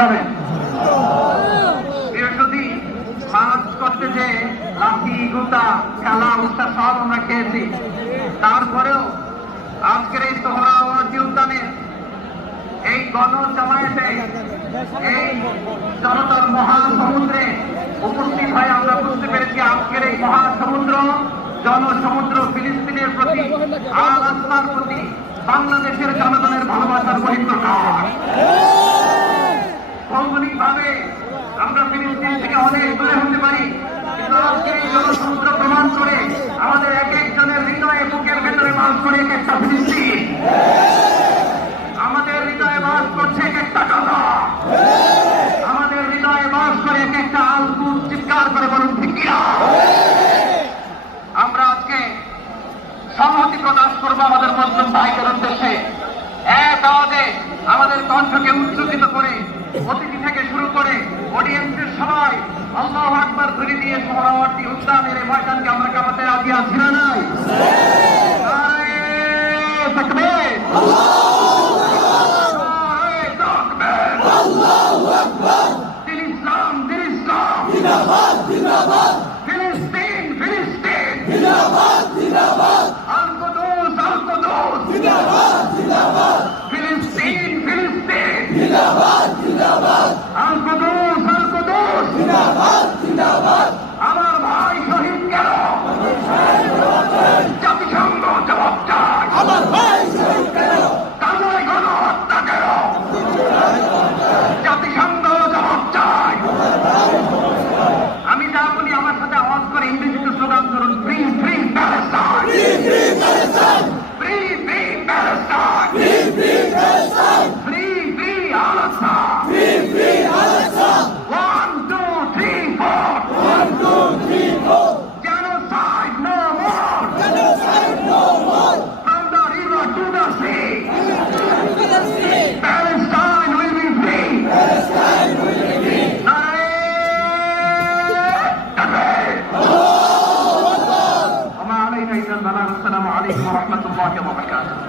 যাবেন। বৃহস্পতি মাছ করতে যে লাঠি গুতা খেলা উৎসাহ সব আমরা খেয়েছি, তারপরেও আজকের এই সোহরাওয়ার্দী উদ্যানে এই গণজামায়াতে এই জনতার মহাসমুদ্রে উপস্থিত হয়ে আমরা বুঝতে পেরেছি আজকের এই মহাসমুদ্র জনসমুদ্র ফিলিস্তিনের প্রতি আর আসমার প্রতি বাংলাদেশের জনগণের ভালোবাসার বহিঃপ্রকাশ। ভৌগোলিক ভাবে আমরা ফিলিস্তিন থেকে অনেক দূরে হতে পারি, কিন্তু আজকে এই জনসমুদ্র প্রমাণ করে আমাদের এক একজনের হৃদয়ে বুকের ভেতরে বাস করে এক একটা ফিলিস্তিন, আমাদের হৃদয়ে বাস করছে এক একটা কথা, আমাদের হৃদয়ে বাস করে এক একটা আলকুল চিৎকার করে বলুন ঠিক কিনা। আমরা আজকে সংহতি প্রকাশ করবো আমাদের মুসলিম ভাইদের উদ্দেশ্যে। এক আওয়াজে আমাদের কণ্ঠকে উচ্চকিত করে অতিথি থেকে শুরু করে অডিয়েন্সের সবাই আল্লাহু আকবার ধ্বনি দিয়ে সোহরাওয়ার্দী উদ্যানের এই ময়দানকে আমরা কাঁপাতে রাজি আছি না নাই? নারে তাকবীর, নারে তাকবীর, আল্লাহু আকবার, দিন ইসলাম, দিন ইসলাম, জিন্দাবাদ, জিন্দাবাদ, ফিলিস্তিন, ফিলিস্তিন, জিন্দাবাদ, জিন্দাবাদ, আল কুদুস, আল কুদুস, জিন্দাবাদ, জিন্দাবাদ, ফিলিস্তিন, ফিলিস্তিন, জিন্দাবাদ, জিন্দাবাদ, আল কুদুস, আল কুদুস, জিন্দাবাদ, জিন্দাবাদ। আমার ভাই শহীদ গেল, জাতিসংঘ জবাব চায়। আমার ভাই শহীদ গেল, কাজয় গণহত্যা গেল, জাতিসংঘ জবাব চায়। আমি যা বলি আমার সাথে আওয়াজ করে ইংরেজিতে স্লোগান করুন, free free Palestine, free free Palestine, free free Palestine, free free Palestine, free free Al Aqsa, free free Al Aqsa. 1 2 3 4, 1 2 3 4, genocide no more, genocide no more, from the river to the sea, Palestine will be free, Palestine will be free. নারে তাকবীর, আল্লাহু আকবার। ওয়া মা আলাইনা ইল্লাল বালাগ। আসসালামু আলাইকুম ওয়া রাহমাতুল্লাহি ওয়া বারাকাতুহু।